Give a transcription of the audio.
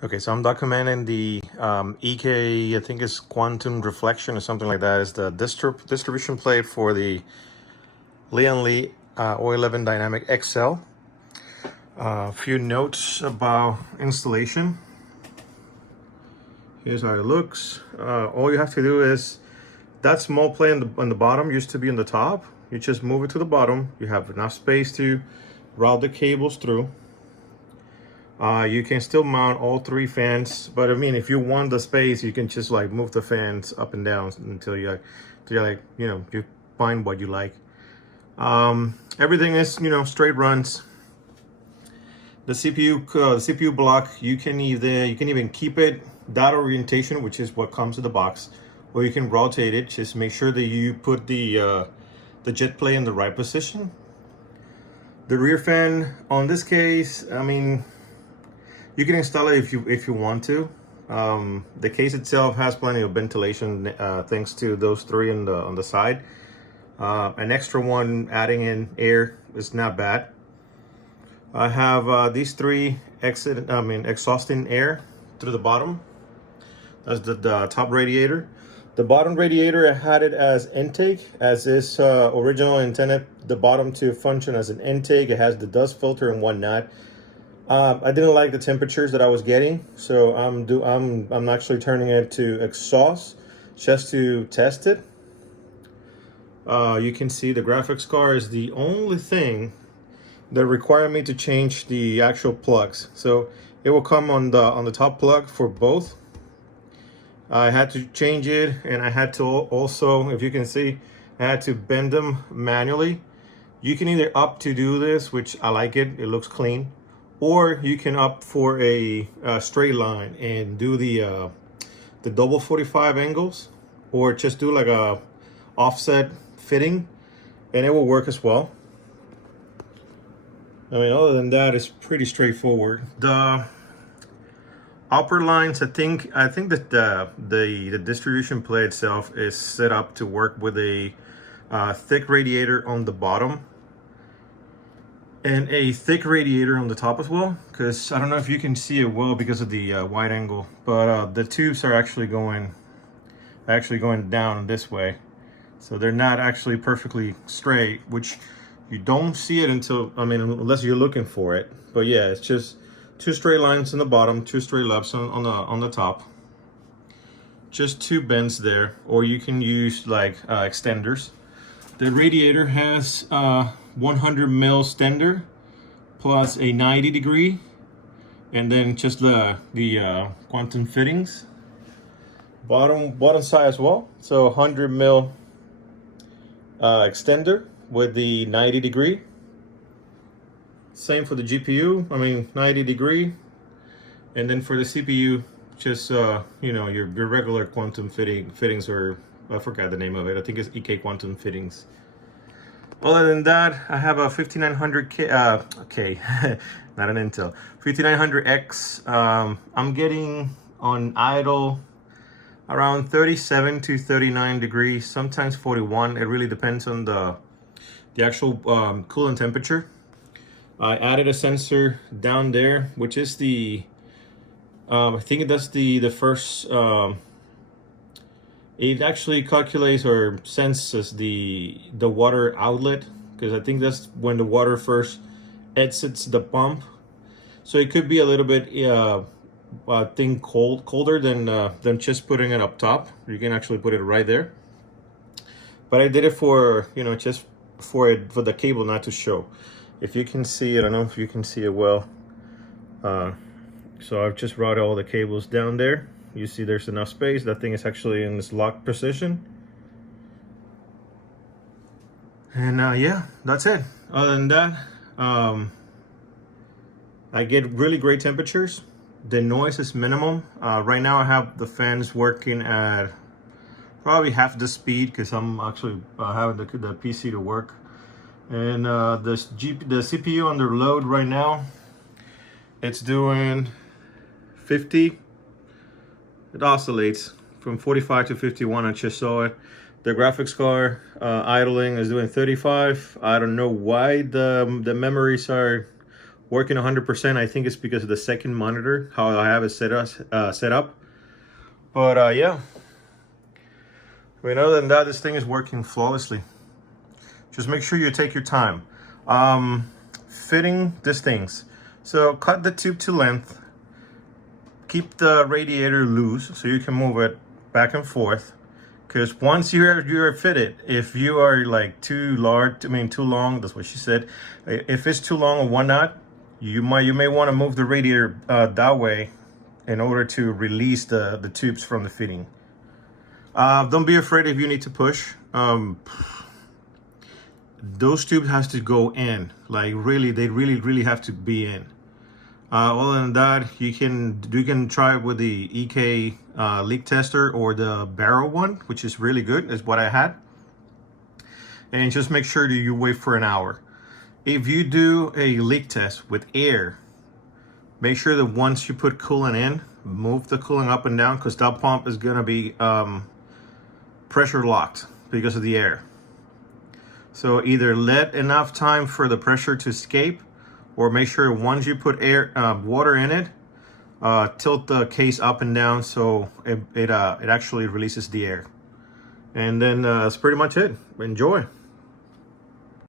Okay, so I'm documenting the I think it's quantum reflection or something like that. It's the distribution plate for the Lee O11 Dynamic XL. A few notes about installation. Here's how it looks. All you have to do is, that small plate on the bottom used to be on the top. You just move it to the bottom. You have enough space to route the cables through. You can still mount all three fans, but I mean, if you want the space, you can just like move the fans up and down until you you find what you like. Everything is straight runs. The CPU block, you can even keep it that orientation, which is what comes with the box, or you can rotate it. Just make sure that you put the jet plate in the right position. The rear fan, on this case, I mean, you can install it if you want to. The case itself has plenty of ventilation thanks to those three on the side. An extra one adding in air is not bad. I have these three exhausting air through the bottom. That's the top radiator. The bottom radiator, I had it as intake, as is original intended the bottom to function as an intake. It has the dust filter and whatnot. I didn't like the temperatures that I was getting, so I'm actually turning it to exhaust just to test it. You can see the graphics card is the only thing that require me to change the actual plugs. So it will come on the top plug for both. I had to change it, and I had to also, if you can see, I had to bend them manually. You can either opt to do this, which I like it looks clean, or you can opt for a straight line and do the double 45 angles, or just do like a offset fitting, and it will work as well. I mean, other than that, it's pretty straightforward. The upper lines, I think that the distribution plate itself is set up to work with a thick radiator on the bottom and a thick radiator on the top as well, because I don't know if you can see it well because of the wide angle, but the tubes are actually going down this way, so they're not actually perfectly straight, which you don't see it unless you're looking for it. But yeah, it's just two straight lines on the bottom, two straight lefts on the top, just two bends there, or you can use like extenders. The radiator has 100 mil extender plus a 90 degree, and then just the quantum fittings. Bottom side as well, so 100 mil extender with the 90 degree. Same for the GPU, 90 degree. And then for the CPU, just your regular quantum fittings, or I forgot the name of it. I think it's EK quantum fittings. Other than that, I have a 5900K, not an Intel, 5900X. I'm getting on idle around 37 to 39 degrees, sometimes 41. It really depends on the actual coolant temperature. I added a sensor down there, which is the I think that's the first. It actually calculates or senses the water outlet, because I think that's when the water first exits the pump. So it could be a little bit colder than just putting it up top. You can actually put it right there. But I did it for just for the cable not to show. If you can see it, I don't know if you can see it well. So I've just routed all the cables down there. You see there's enough space. That thing is actually in this locked position. And yeah, that's it. Other than that, I get really great temperatures. The noise is minimum. Right now I have the fans working at probably half the speed, because I'm actually having the PC to work. And the CPU under load right now, it's doing 50. It oscillates from 45 to 51. I just saw it. The graphics card idling is doing 35. I don't know why the memories are working 100%. I think it's because of the second monitor, how I have it set up. But yeah, I mean, other than that, this thing is working flawlessly. Just make sure you take your time fitting these things. So cut the tube to length, keep the radiator loose so you can move it back and forth. Because once you're fitted, if you are like too large, I mean too long, that's what she said. If it's too long or whatnot, you may want to move the radiator that way in order to release the tubes from the fitting. Don't be afraid if you need to push. Those tubes has to go in, like really, they really have to be in. Other than that, you can try it with the EK leak tester or the Barrow one, which is really good, is what I had. And just make sure that you wait for an hour. If you do a leak test with air, make sure that once you put coolant in, move the coolant up and down, because that pump is gonna be pressure locked because of the air. So either let enough time for the pressure to escape, or make sure once you put water in it, tilt the case up and down so it actually releases the air. And then that's pretty much it. Enjoy.